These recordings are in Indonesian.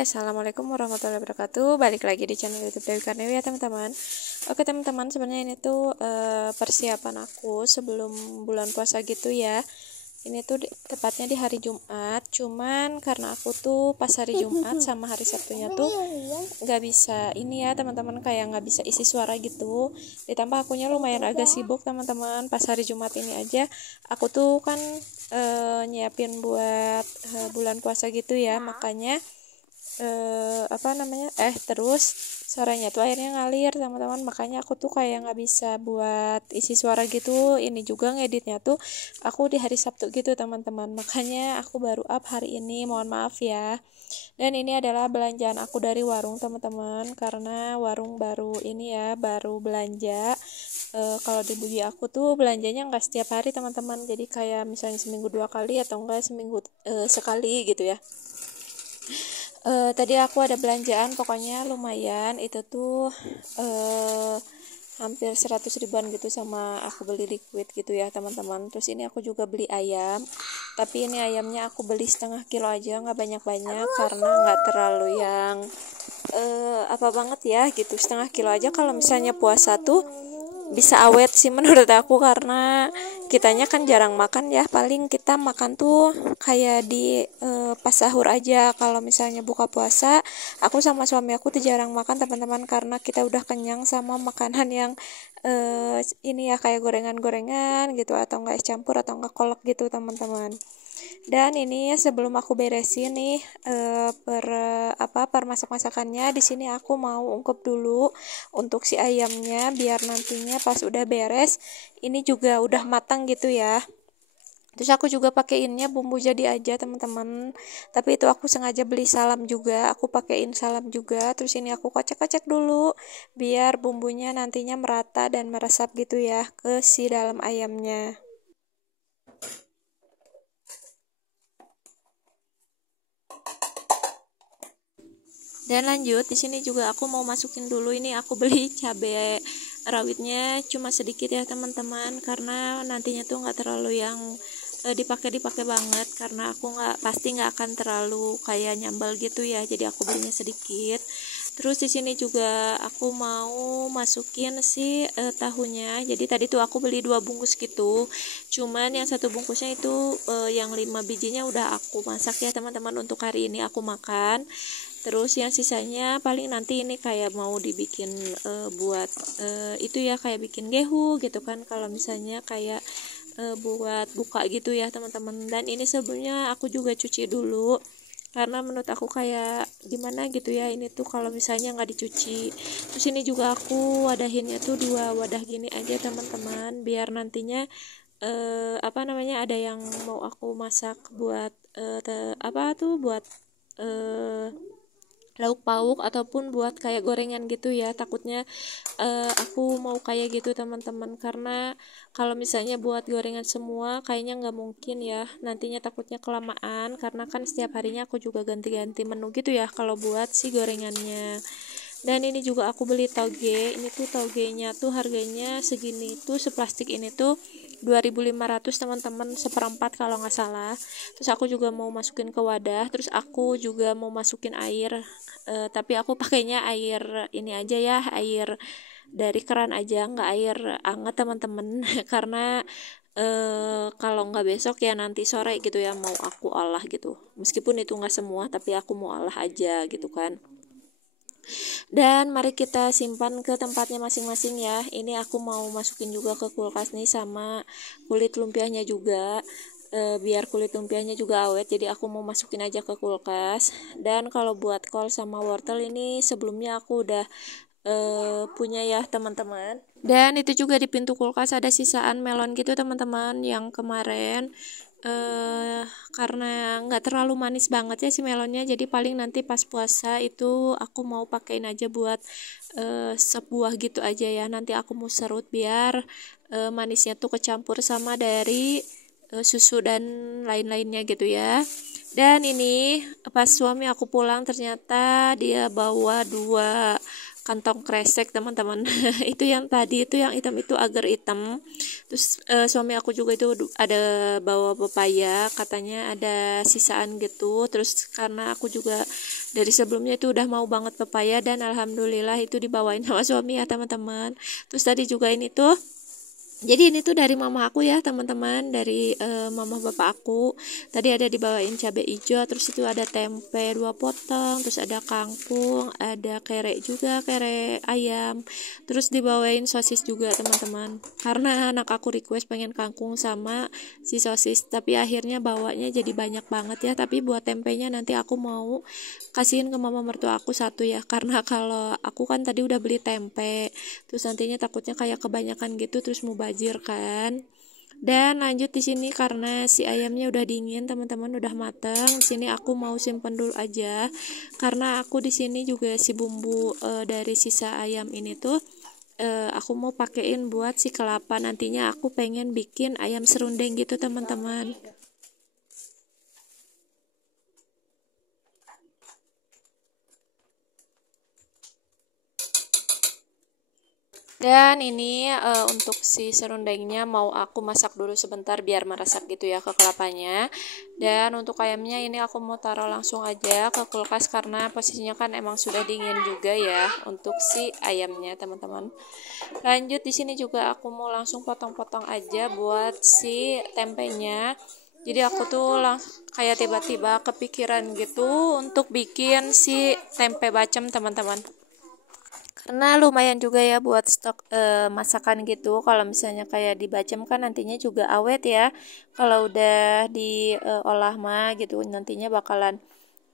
Assalamualaikum warahmatullahi wabarakatuh. Balik lagi di channel YouTube Dewi Karnewi ya teman-teman. Oke teman-teman, sebenarnya ini tuh persiapan aku sebelum bulan puasa gitu ya. Ini tuh tepatnya di hari Jumat. Cuman karena aku tuh pas hari Jumat sama hari Sabtunya tuh nggak bisa ini ya teman-teman, kayak nggak bisa isi suara gitu. Ditambah akunya lumayan agak sibuk teman-teman. Pas hari Jumat ini aja aku tuh kan nyiapin buat bulan puasa gitu ya, makanya terus suaranya tuh akhirnya ngalir teman-teman, makanya aku tuh kayak nggak bisa buat isi suara gitu. Ini juga ngeditnya tuh aku di hari Sabtu gitu teman-teman, makanya aku baru up hari ini, mohon maaf ya. Dan ini adalah belanjaan aku dari warung teman-teman, karena warung baru ini ya, baru belanja. Kalau di Bugi aku tuh belanjanya nggak setiap hari teman-teman, jadi kayak misalnya seminggu 2 kali atau enggak seminggu sekali gitu ya. Tadi aku ada belanjaan pokoknya lumayan, itu tuh hampir 100 ribuan gitu, sama aku beli liquid gitu ya teman-teman. Terus ini aku juga beli ayam, tapi ini ayamnya aku beli setengah kilo aja, nggak banyak-banyak karena nggak terlalu yang apa banget ya gitu. Setengah kilo aja kalau misalnya puasa tuh bisa awet sih menurut aku, karena kitanya kan jarang makan ya, paling kita makan tuh kayak di pas sahur aja. Kalau misalnya buka puasa, aku sama suami aku tuh jarang makan teman-teman, karena kita udah kenyang sama makanan yang ini ya, kayak gorengan-gorengan gitu, atau enggak es campur atau enggak kolak gitu teman-teman. Dan ini sebelum aku beresin nih per masak-masakannya, di sini aku mau ungkep dulu untuk si ayamnya, biar nantinya pas udah beres ini juga udah matang gitu ya. Terus aku juga pakeinnya bumbu jadi aja teman-teman, tapi itu aku sengaja beli salam juga, aku pakein salam juga. Terus ini aku kocek-kocek dulu biar bumbunya nantinya merata dan meresap gitu ya ke si dalam ayamnya. Dan lanjut, di sini juga aku mau masukin dulu, ini aku beli cabai rawitnya cuma sedikit ya teman-teman, karena nantinya tuh nggak terlalu yang dipakai banget, karena aku pasti nggak akan terlalu kayak nyambal gitu ya, jadi aku belinya sedikit. Terus di sini juga aku mau masukin si tahunya. Jadi tadi tuh aku beli 2 bungkus gitu, cuman yang 1 bungkusnya itu yang 5 bijinya udah aku masak ya teman-teman, untuk hari ini aku makan. Terus yang sisanya paling nanti ini kayak mau dibikin buat itu ya, kayak bikin gehu gitu kan, kalau misalnya kayak buat buka gitu ya teman-teman. Dan ini sebelumnya aku juga cuci dulu, karena menurut aku kayak gimana gitu ya ini tuh kalau misalnya nggak dicuci. Terus ini juga aku wadahinnya tuh 2 wadah gini aja teman-teman, biar nantinya ada yang mau aku masak buat buat lauk pauk ataupun buat kayak gorengan gitu ya. Takutnya aku mau kayak gitu teman-teman, karena kalau misalnya buat gorengan semua kayaknya nggak mungkin ya, nantinya takutnya kelamaan, karena kan setiap harinya aku juga ganti-ganti menu gitu ya kalau buat si gorengannya. Dan ini juga aku beli toge, ini tuh togenya tuh harganya segini tuh, seplastik ini tuh 2.500 teman-teman, seperempat kalau nggak salah. Terus aku juga mau masukin ke wadah, terus aku juga mau masukin air, tapi aku pakainya air ini aja ya, air dari keran aja, nggak air anget teman-teman karena kalau nggak besok ya nanti sore gitu ya mau aku olah gitu, meskipun itu nggak semua tapi aku mau olah aja gitu kan. Dan mari kita simpan ke tempatnya masing-masing ya. Ini aku mau masukin juga ke kulkas nih, sama kulit lumpianya juga, biar kulit lumpianya juga awet, jadi aku mau masukin aja ke kulkas. Dan kalau buat kol sama wortel ini sebelumnya aku udah punya ya teman-teman. Dan itu juga di pintu kulkas ada sisaan melon gitu teman-teman, yang kemarin karena nggak terlalu manis banget ya si melonnya, jadi paling nanti pas puasa itu aku mau pakein aja buat sebuah gitu aja ya. Nanti aku mau serut biar manisnya tuh kecampur sama dari susu dan lain-lainnya gitu ya. Dan ini pas suami aku pulang ternyata dia bawa 2 kantong kresek teman-teman. Itu yang tadi itu yang hitam itu agar hitam. Terus suami aku juga itu ada bawa pepaya, katanya ada sisaan gitu. Terus karena aku juga dari sebelumnya itu udah mau banget pepaya, dan alhamdulillah itu dibawain sama suami ya teman-teman. Terus tadi juga ini tuh, jadi ini tuh dari mama aku ya teman-teman, dari mama bapak aku. Tadi ada dibawain cabai hijau, terus itu ada tempe 2 potong, terus ada kangkung, ada kere juga, kere ayam. Terus dibawain sosis juga teman-teman. Karena anak aku request pengen kangkung sama si sosis, tapi akhirnya bawanya jadi banyak banget ya. Tapi buat tempenya nanti aku mau kasihin ke mama mertua aku satu ya, karena kalau aku kan tadi udah beli tempe, terus nantinya takutnya kayak kebanyakan gitu terus mubazir kan. Dan lanjut di sini karena si ayamnya udah dingin teman-teman, udah mateng. Di sini aku mau simpen dulu aja karena aku di sini juga si bumbu dari sisa ayam ini tuh aku mau pakein buat si kelapa, nantinya aku pengen bikin ayam serundeng gitu teman-teman. Dan ini untuk si serundengnya mau aku masak dulu sebentar biar meresap gitu ya ke kelapanya. Dan untuk ayamnya ini aku mau taruh langsung aja ke kulkas karena posisinya kan emang sudah dingin juga ya untuk si ayamnya teman-teman. Lanjut di sini juga aku mau langsung potong-potong aja buat si tempenya. Jadi aku tuh kayak tiba-tiba kepikiran gitu untuk bikin si tempe bacem teman-teman. Karena lumayan juga ya buat stok masakan gitu. Kalau misalnya kayak dibacem kan nantinya juga awet ya. Kalau udah diolah mah gitu nantinya bakalan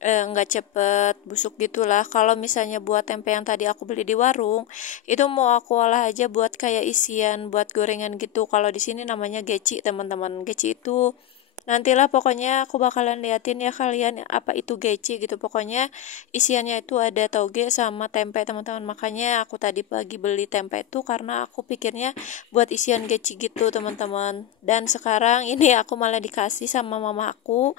nggak cepet busuk gitulah. Kalau misalnya buat tempe yang tadi aku beli di warung, itu mau aku olah aja buat kayak isian buat gorengan gitu. Kalau di sini namanya geci teman-teman. Geci itu nantilah pokoknya aku bakalan liatin ya kalian apa itu geci gitu. Pokoknya isiannya itu ada toge sama tempe teman-teman. Makanya aku tadi pagi beli tempe itu karena aku pikirnya buat isian geci gitu teman-teman. Dan sekarang ini aku malah dikasih sama mama aku.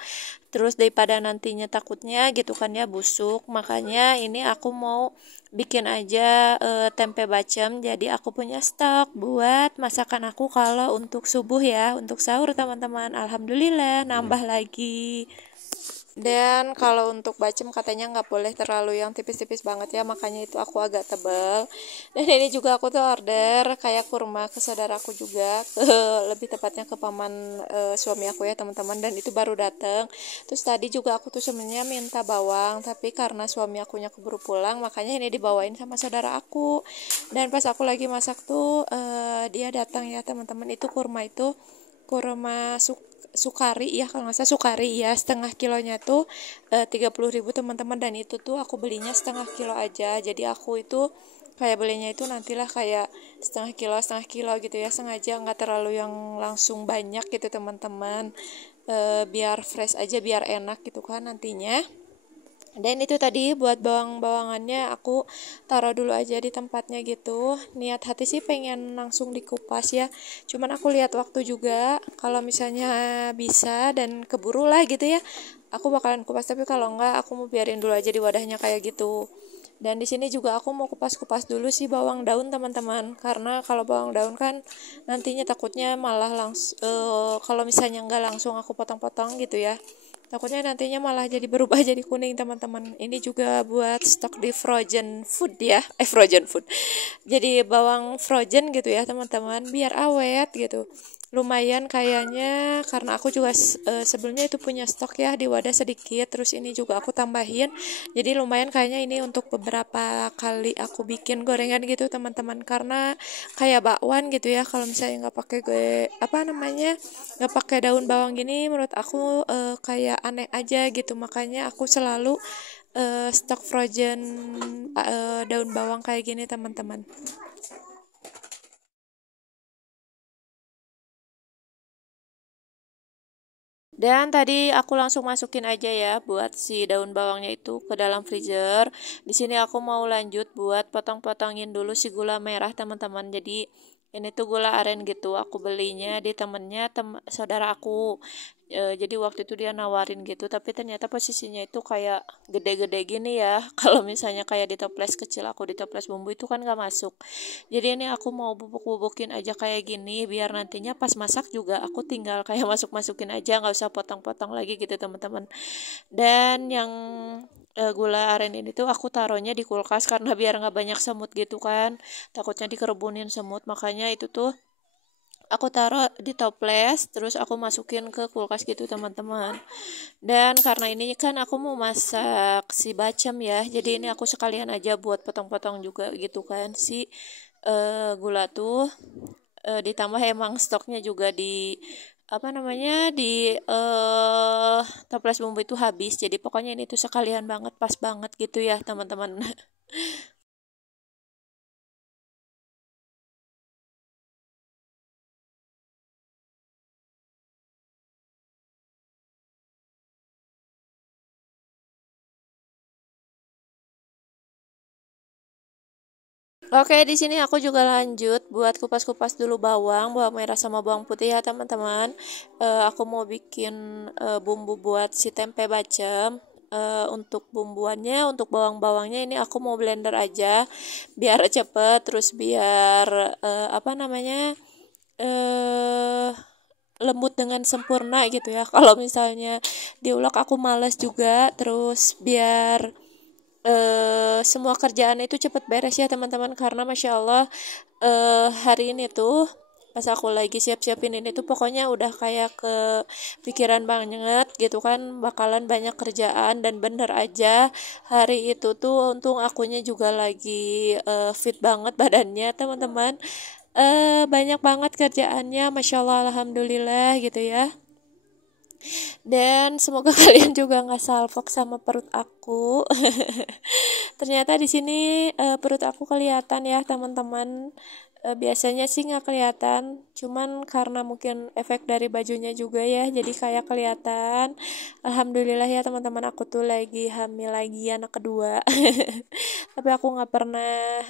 Terus daripada nantinya takutnya gitu kan ya busuk, makanya ini aku mau bikin aja tempe bacem, jadi aku punya stok buat masakan aku kalau untuk subuh ya, untuk sahur teman-teman. Alhamdulillah nambah lagi. Dan kalau untuk bacem katanya nggak boleh terlalu yang tipis-tipis banget ya, makanya itu aku agak tebal. Dan ini juga aku tuh order kayak kurma ke saudaraku juga, lebih tepatnya ke paman suami aku ya teman-teman, dan itu baru datang. Terus tadi juga aku tuh sebenarnya minta bawang, tapi karena suami akunya keburu pulang, makanya ini dibawain sama saudara aku. Dan pas aku lagi masak tuh dia datang ya teman-teman. Itu kurma itu kurma sukari ya, kalau nggak salah sukari ya, setengah kilonya tuh 30.000 teman-teman, dan itu tuh aku belinya setengah kilo aja. Jadi aku itu kayak belinya itu nantilah kayak setengah kilo gitu ya, sengaja nggak terlalu yang langsung banyak gitu teman-teman, biar fresh aja biar enak gitu kan nantinya. Dan itu tadi buat bawang-bawangannya aku taruh dulu aja di tempatnya gitu. Niat hati sih pengen langsung dikupas ya. Cuman aku lihat waktu juga, kalau misalnya bisa dan keburu lah gitu ya, aku bakalan kupas, tapi kalau enggak aku mau biarin dulu aja di wadahnya kayak gitu. Dan di sini juga aku mau kupas-kupas dulu sih bawang daun teman-teman, karena kalau bawang daun kan nantinya takutnya malah langsung kalau misalnya enggak langsung aku potong-potong gitu ya, takutnya nantinya malah jadi berubah jadi kuning teman-teman. Ini juga buat stok di frozen food ya, frozen food. Jadi bawang frozen gitu ya teman-teman, biar awet gitu. Lumayan kayaknya karena aku juga sebelumnya itu punya stok ya di wadah sedikit, terus ini juga aku tambahin. Jadi lumayan kayaknya ini untuk beberapa kali aku bikin gorengan gitu teman-teman, karena kayak bakwan gitu ya, kalau misalnya nggak pakai apa namanya, nggak pakai daun bawang gini, menurut aku kayak aneh aja gitu. Makanya aku selalu stok frozen daun bawang kayak gini teman-teman. Dan tadi aku langsung masukin aja ya buat si daun bawangnya itu ke dalam freezer. Di sini aku mau lanjut buat potong-potongin dulu si gula merah teman-teman. Jadi ini tuh gula aren gitu. Aku belinya di saudara aku. Jadi waktu itu dia nawarin gitu, tapi ternyata posisinya itu kayak gede-gede gini ya. Kalau misalnya kayak di toples kecil aku di toples bumbu itu kan nggak masuk. Jadi ini aku mau bubuk-bubukin aja kayak gini, biar nantinya pas masak juga aku tinggal kayak masuk-masukin aja, nggak usah potong-potong lagi gitu teman-teman. Dan yang gula aren ini tuh aku taruhnya di kulkas karena biar nggak banyak semut gitu kan, takutnya dikerebunin semut, makanya itu tuh aku taruh di toples terus aku masukin ke kulkas gitu teman-teman. Dan karena ini kan aku mau masak si bacem ya, jadi ini aku sekalian aja buat potong-potong juga gitu kan si gula tuh. Ditambah emang stoknya juga di apa namanya di toples bumbu itu habis, jadi pokoknya ini tuh sekalian banget, pas banget gitu ya teman-teman. Oke, di sini aku juga lanjut buat kupas-kupas dulu bawang merah sama bawang putih ya teman-teman. Aku mau bikin bumbu buat si tempe bacem. Untuk bumbuannya, untuk bawang-bawangnya ini aku mau blender aja biar cepet, terus biar apa namanya eh lembut dengan sempurna gitu ya. Kalau misalnya diulek aku males juga, terus biar semua kerjaan itu cepet beres ya teman-teman, karena masya Allah hari ini tuh pas aku lagi siap-siapin ini tuh pokoknya udah kayak ke pikiran banget gitu kan, bakalan banyak kerjaan. Dan bener aja hari itu tuh untung akunya juga lagi fit banget badannya teman-teman. Banyak banget kerjaannya, masya Allah, alhamdulillah gitu ya. Dan semoga kalian juga nggak salfok sama perut aku. Ternyata di sini perut aku kelihatan ya teman-teman. Biasanya sih nggak kelihatan, cuman karena mungkin efek dari bajunya juga ya, jadi kayak kelihatan. Alhamdulillah ya teman-teman, aku tuh lagi hamil lagi anak kedua. Tapi aku nggak pernah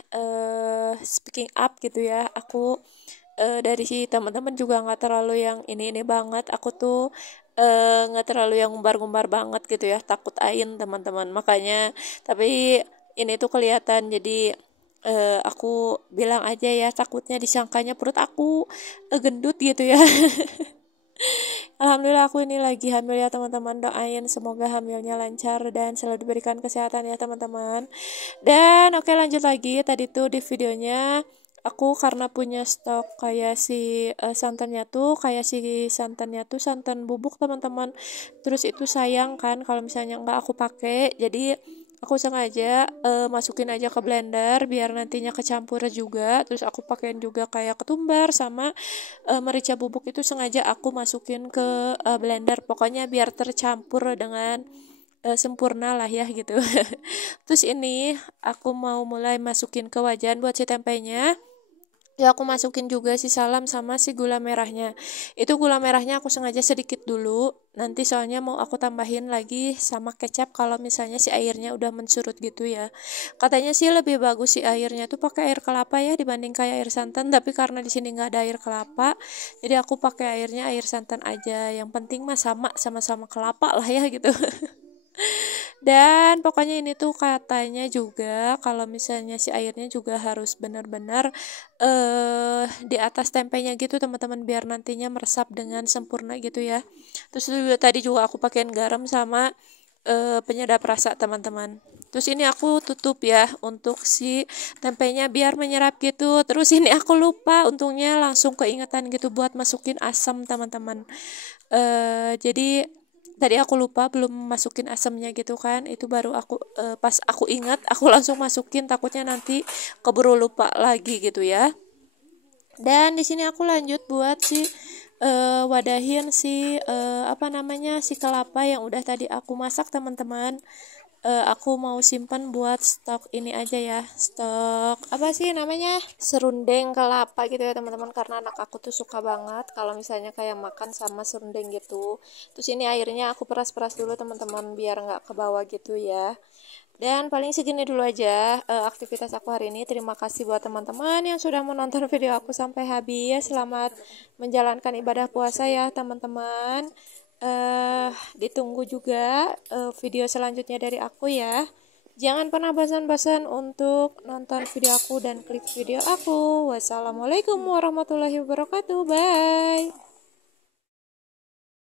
speaking up gitu ya. Aku dari si teman-teman juga nggak terlalu yang ini banget. Aku tuh nggak terlalu yang ngumbar-ngumbar banget gitu ya, takut ain teman-teman, makanya. Tapi ini tuh kelihatan, jadi aku bilang aja ya, takutnya disangkanya perut aku gendut gitu ya. Alhamdulillah aku ini lagi hamil ya teman-teman, doain semoga hamilnya lancar dan selalu diberikan kesehatan ya teman-teman. Dan oke, lanjut lagi. Tadi tuh di videonya aku karena punya stok kayak si santannya tuh santan bubuk teman-teman. Terus itu sayang kan kalau misalnya nggak aku pakai, jadi aku sengaja masukin aja ke blender biar nantinya kecampur juga. Terus aku pakein juga kayak ketumbar sama merica bubuk, itu sengaja aku masukin ke blender, pokoknya biar tercampur dengan sempurna lah ya gitu. Terus ini aku mau mulai masukin ke wajan buat si tempenya. Ya aku masukin juga si salam sama si gula merahnya. Itu gula merahnya aku sengaja sedikit dulu. Nanti soalnya mau aku tambahin lagi sama kecap kalau misalnya si airnya udah mensurut gitu ya. Katanya sih lebih bagus si airnya tuh pakai air kelapa ya dibanding kayak air santan. Tapi karena di sini nggak ada air kelapa, jadi aku pakai airnya air santan aja. Yang penting mah sama-sama kelapa lah ya gitu. Dan pokoknya ini tuh katanya juga kalau misalnya si airnya juga harus benar-benar di atas tempenya gitu teman-teman, biar nantinya meresap dengan sempurna gitu ya. Terus juga, tadi juga aku pakein garam sama penyedap rasa teman-teman. Terus ini aku tutup ya untuk si tempenya biar menyerap gitu. Terus ini aku lupa, untungnya langsung keingetan gitu buat masukin asam teman-teman. Jadi tadi aku lupa belum masukin asamnya gitu kan, itu baru aku pas aku ingat aku langsung masukin, takutnya nanti keburu lupa lagi gitu ya. Dan di sini aku lanjut buat si wadahin si apa namanya si kelapa yang udah tadi aku masak teman-teman. Aku mau simpan buat stok ini aja ya, stok apa sih namanya, serundeng kelapa gitu ya teman-teman, karena anak aku tuh suka banget kalau misalnya kayak makan sama serundeng gitu. Terus ini airnya aku peras-peras dulu teman-teman biar nggak ke bawah gitu ya. Dan paling segini dulu aja aktivitas aku hari ini. Terima kasih buat teman-teman yang sudah menonton video aku sampai habis. Selamat menjalankan ibadah puasa ya teman-teman. Ditunggu juga video selanjutnya dari aku ya. Jangan pernah bosan-bosan untuk nonton video aku dan klik video aku. Wassalamualaikum warahmatullahi wabarakatuh. Bye.